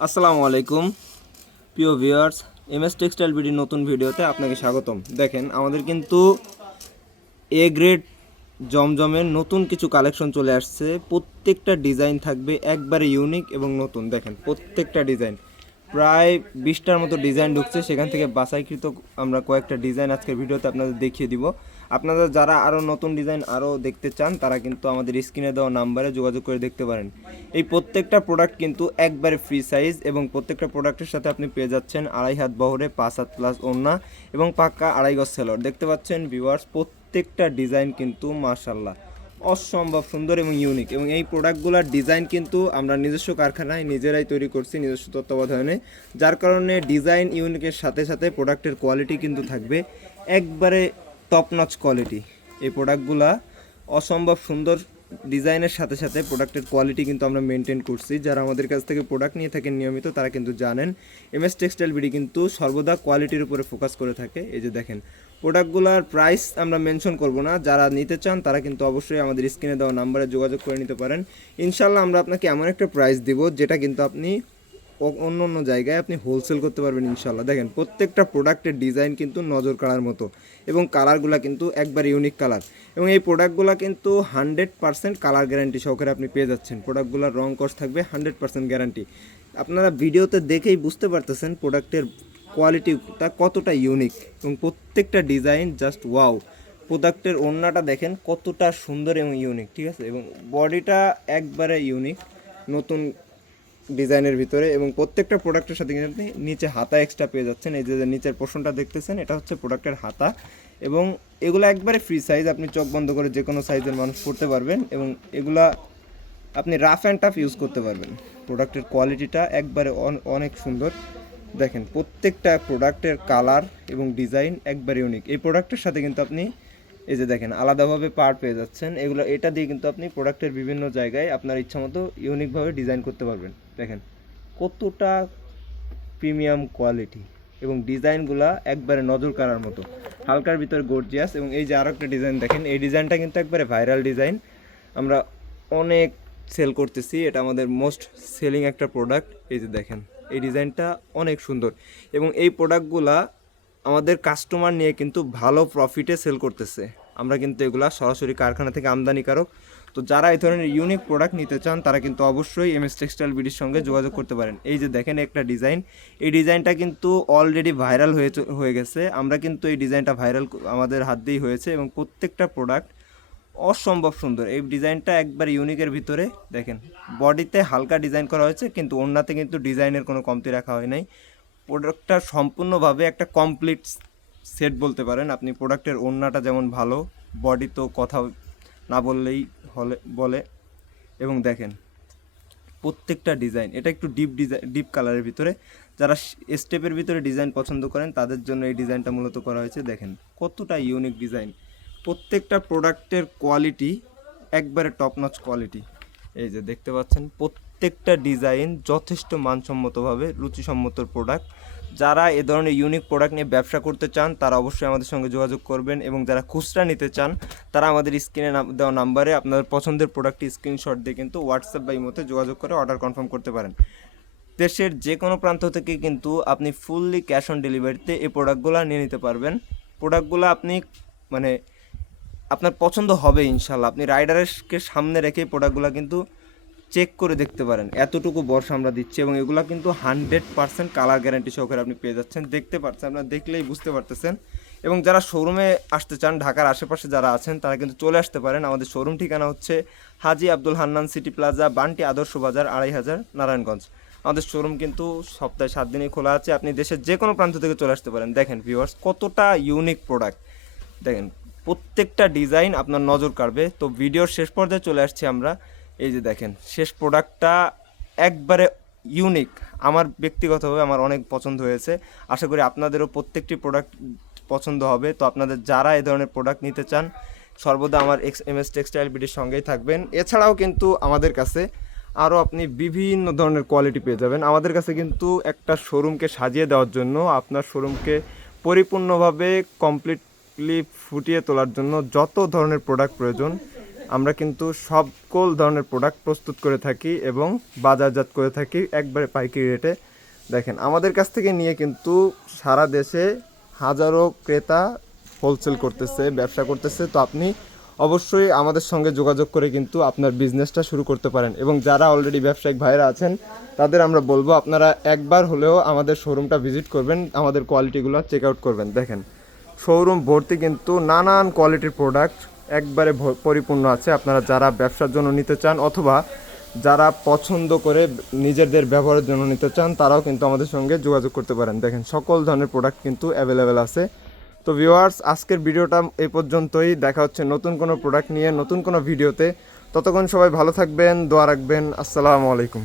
আসসালামু আলাইকুম প্রিয় ভিউয়ার্স, এমএস টেক্সটাইল বিডির নতুন ভিডিওতে আপনাকে স্বাগতম। দেখেন, আমাদের কিন্তু এ গ্রেড জমজমের নতুন কিছু কালেকশন চলে আসছে। প্রত্যেকটা ডিজাইন থাকবে একবারে ইউনিক এবং নতুন। দেখেন, প্রত্যেকটা ডিজাইন প্রায় 20টার মতো ডিজাইন ঢুকছে, সেখান থেকে বাছাইকৃত আমরা কয়েকটা ডিজাইন আজকের ভিডিওতে আপনাদের দেখিয়ে দিব। আপনারা যারা আরও নতুন ডিজাইন আরও দেখতে চান তারা কিন্তু আমাদের স্ক্রিনে দেওয়া নাম্বারে যোগাযোগ করে দেখতে পারেন। এই প্রত্যেকটা প্রোডাক্ট কিন্তু একবারে ফ্রি সাইজ এবং প্রত্যেকটা প্রোডাক্টের সাথে আপনি পেয়ে যাচ্ছেন 2.5 হাত বহরে 5 হাত প্লাস ওড়না এবং পাক্কা 2.5 গজ সেলর। দেখতে পাচ্ছেন ভিউয়ার্স, প্রত্যেকটা ডিজাইন কিন্তু মাশাআল্লাহ অসম্ভব সুন্দর এবং ইউনিক। এবং এই প্রোডাক্টগুলোর ডিজাইন কিন্তু আমরা নিজস্ব কারখানায় নিজেরাই তৈরি করছি, নিজস্ব তত্ত্বাবধানে, যার কারণে ডিজাইন ইউনিকের সাথে সাথে প্রোডাক্টের কোয়ালিটি কিন্তু থাকবে একবারে টপ নচ কোয়ালিটি। এই প্রোডাক্টগুলা অসম্ভব সুন্দর ডিজাইনের সাথে সাথে প্রোডাক্টের কোয়ালিটি কিন্তু আমরা মেনটেন করছি। যারা আমাদের কাছ থেকে প্রোডাক্ট নিয়ে থাকেন নিয়মিত তারা কিন্তু জানেন এমএস টেক্সটাইল বিডি কিন্তু সর্বদা কোয়ালিটির উপরে ফোকাস করে থাকে। এই যে দেখেন, প্রোডাক্টগুলোর প্রাইস আমরা মেনশন করব না, যারা নিতে চান তারা কিন্তু অবশ্যই আমাদের স্ক্রিনে দেওয়া নাম্বারে যোগাযোগ করে নিতে পারেন। ইনশাল্লাহ আমরা আপনাকে এমন একটা প্রাইস দিব যেটা কিন্তু আপনি অন্য অন্য জায়গায় আপনি হোলসেল করতে পারবেন ইনশাল্লাহ। দেখেন, প্রত্যেকটা প্রোডাক্টের ডিজাইন কিন্তু নজর কাড়ার মতো এবং কালারগুলো কিন্তু একবার ইউনিক কালার। এবং এই প্রোডাক্টগুলো কিন্তু 100% কালার গ্যারান্টি সহকারে আপনি পেয়ে যাচ্ছেন। প্রোডাক্টগুলোর রং কস থাকবে 100% গ্যারান্টি। আপনারা ভিডিওতে দেখেই বুঝতে পারতেছেন প্রোডাক্টের কোয়ালিটিটা কতটা ইউনিক এবং প্রত্যেকটা ডিজাইন জাস্ট ওয়াও। প্রোডাক্টের ওড়নাটা দেখেন কতটা সুন্দর এবং ইউনিক, ঠিক আছে, এবং বডিটা একবারে ইউনিক নতুন ডিজাইনের ভিতরে। এবং প্রত্যেকটা প্রোডাক্টের সাথে কিন্তু আপনি নিচে হাতা এক্সট্রা পেয়ে যাচ্ছেন। এই যে নিচের পোর্শনটা দেখতেছেন এটা হচ্ছে প্রোডাক্টের হাতা এবং এগুলো একবারে ফ্রি সাইজ, আপনি চোখ বন্ধ করে যে কোনো সাইজের মানুষ পড়তে পারবেন এবং এগুলা আপনি রাফ অ্যান্ড টাফ ইউজ করতে পারবেন। প্রোডাক্টের কোয়ালিটিটা একবারে অনেক সুন্দর। দেখেন, প্রত্যেকটা প্রোডাক্টের কালার এবং ডিজাইন একবারে ইউনিক। এই প্রোডাক্টের সাথে কিন্তু আপনি এই যে দেখেন আলাদাভাবে পার্ট পেয়ে যাচ্ছেন। এটা দিয়ে কিন্তু আপনি প্রোডাক্টের বিভিন্ন জায়গায় আপনার ইচ্ছা মতো ইউনিকভাবে ডিজাইন করতে পারবেন। দেখেন কতটা প্রিমিয়াম কোয়ালিটি এবং ডিজাইনগুলা একবারে নজর কাড়ার মতো, হালকার ভিতরে গর্জিয়াস। এবং এই যে আরও একটা ডিজাইন দেখেন, এই ডিজাইনটা কিন্তু একবারে ভাইরাল ডিজাইন, আমরা অনেক সেল করতেছি, এটা আমাদের মোস্ট সেলিং একটা প্রোডাক্ট। এই যে দেখেন, এই ডিজাইনটা অনেক সুন্দর এবং এই প্রোডাক্টগুলা আমাদের কাস্টমার নিয়ে কিন্তু ভালো প্রফিটে সেল করতেছে। আমরা কিন্তু এগুলা সরাসরি কারখানা থেকে আমদানিকারক। তো যারা এই ধরনের ইউনিক প্রোডাক্ট নিতে চান তারা কিন্তু অবশ্যই এমএস টেক্সটাইল বিডির সঙ্গে যোগাযোগ করতে পারেন। এই যে দেখেন একটা ডিজাইন, এই ডিজাইনটা কিন্তু অলরেডি ভাইরাল হয়ে গেছে। আমরা কিন্তু এই ডিজাইনটা ভাইরাল আমাদের হাত দিয়েই হয়েছে এবং প্রত্যেকটা প্রোডাক্ট অসম্ভব সুন্দর। এই ডিজাইনটা একবার ইউনিকের ভিতরে। দেখেন, বডিতে হালকা ডিজাইন করা হয়েছে কিন্তু ওড়নাতে কিন্তু ডিজাইনের কোনো কমতি রাখা হয় নাই। প্রোডাক্টটা সম্পূর্ণভাবে একটা কমপ্লিট সেট বলতে পারেন আপনি। প্রোডাক্টের ওড়নাটা যেমন ভালো, বডি তো কথা না বললেই বলে। এবং দেখেন প্রত্যেকটা ডিজাইন, এটা একটু ডিপ কালারের ভিতরে, যারা স্টেপের ভিতরে ডিজাইন পছন্দ করেন তাদের জন্য এই ডিজাইনটা মূলত করা হয়েছে। দেখেন কতটা ইউনিক ডিজাইন, প্রত্যেকটা প্রোডাক্টের কোয়ালিটি একবারে টপ নচ কোয়ালিটি। এই যে দেখতে পাচ্ছেন প্রত্যেকটা ডিজাইন যথেষ্ট মানসম্মতভাবে রুচিসম্মত প্রোডাক্ট। যারা এ ধরনের ইউনিক প্রোডাক্ট নিয়ে ব্যবসা করতে চান তারা অবশ্যই আমাদের সঙ্গে যোগাযোগ করবেন এবং যারা খুচরা নিতে চান তারা আমাদের স্ক্রিনে দেওয়া নাম্বারে আপনাদের পছন্দের প্রোডাক্টটি স্ক্রিনশট দিয়ে কিন্তু হোয়াটসঅ্যাপ বা ইমোতে যোগাযোগ করে অর্ডার কনফার্ম করতে পারেন। দেশের যে কোনো প্রান্ত থেকে কিন্তু আপনি ফুললি ক্যাশ অন ডেলিভারিতে এই প্রোডাক্টগুলো নিয়ে নিতে পারবেন। প্রোডাক্টগুলো আপনি মানে আপনার পছন্দ হবে ইনশাল্লাহ। আপনি রাইডারকে সামনে রেখে প্রোডাক্টগুলো কিন্তু চেক করে দেখতে পারেন, এতটুকু বর্ষা আমরা দিচ্ছি এবং এগুলো কিন্তু 100% কালার গ্যারান্টি সহকারে আপনি পেয়ে যাচ্ছেন। দেখতে পাচ্ছেন, আপনারা দেখলেই বুঝতে পারতেছেন। এবং যারা শোরুমে আসতে চান, ঢাকার আশেপাশে যারা আছেন তারা কিন্তু চলে আসতে পারেন। আমাদের শোরুম ঠিকানা হচ্ছে হাজি আব্দুল হান্নান সিটি প্লাজা, বান্টি আদর্শ বাজার, 2500 নারায়ণগঞ্জ। আমাদের শোরুম কিন্তু সপ্তাহে 7 দিনই খোলা আছে। আপনি দেশের যে কোনো প্রান্ত থেকে চলে আসতে পারেন। দেখেন ভিউয়ার্স, কতটা ইউনিক প্রোডাক্ট। দেখেন প্রত্যেকটা ডিজাইন আপনার নজর কাড়বে। তো ভিডিওর শেষ পর্যায়ে চলে আসছি আমরা। এই যে দেখেন শেষ প্রোডাক্টটা একবারে ইউনিক, আমার ব্যক্তিগতভাবে আমার অনেক পছন্দ হয়েছে। আশা করি আপনাদেরও প্রত্যেকটি প্রোডাক্ট পছন্দ হবে। তো আপনাদের যারা এই ধরনের প্রোডাক্ট নিতে চান সর্বদা আমার এমএস টেক্সটাইল বিডির সঙ্গেই থাকবেন। এছাড়াও কিন্তু আমাদের কাছে আরও আপনি বিভিন্ন ধরনের কোয়ালিটি পেয়ে যাবেন। আমাদের কাছে কিন্তু একটা শোরুমকে সাজিয়ে দেওয়ার জন্য, আপনার শোরুমকে পরিপূর্ণভাবে কমপ্লিটলি ফুটিয়ে তোলার জন্য যত ধরনের প্রোডাক্ট প্রয়োজন আমরা কিন্তু সকল ধরনের প্রোডাক্ট প্রস্তুত করে থাকি এবং বাজারজাত করে থাকি একবারে পাইকারি রেটে। দেখেন আমাদের কাছ থেকে নিয়ে কিন্তু সারা দেশে হাজারো ক্রেতা হোলসেল করতেছে, ব্যবসা করতেছে। তো আপনি অবশ্যই আমাদের সঙ্গে যোগাযোগ করে কিন্তু আপনার বিজনেসটা শুরু করতে পারেন। এবং যারা অলরেডি ব্যবসায়িক ভাইরা আছেন তাদের আমরা বলবো আপনারা একবার হলেও আমাদের শোরুমটা ভিজিট করবেন, আমাদের কোয়ালিটিগুলো চেক আউট করবেন। দেখেন শোরুম ভর্তি কিন্তু নানান কোয়ালিটির প্রোডাক্ট একবারে পরিপূর্ণ আছে। আপনারা যারা ব্যবসার জন্য নিতে চান অথবা যারা পছন্দ করে নিজেদের ব্যবহারের জন্য নিতে চান তারাও কিন্তু আমাদের সঙ্গে যোগাযোগ করতে পারেন। দেখেন সকল ধরনের প্রোডাক্ট কিন্তু অ্যাভেলেবেল আছে। তো ভিউয়ার্স, আজকের ভিডিওটা এই পর্যন্তই। দেখা হচ্ছে নতুন কোনো প্রোডাক্ট নিয়ে নতুন কোনো ভিডিওতে। ততক্ষণ সবাই ভালো থাকবেন, দোয়া রাখবেন। আসসালামু আলাইকুম।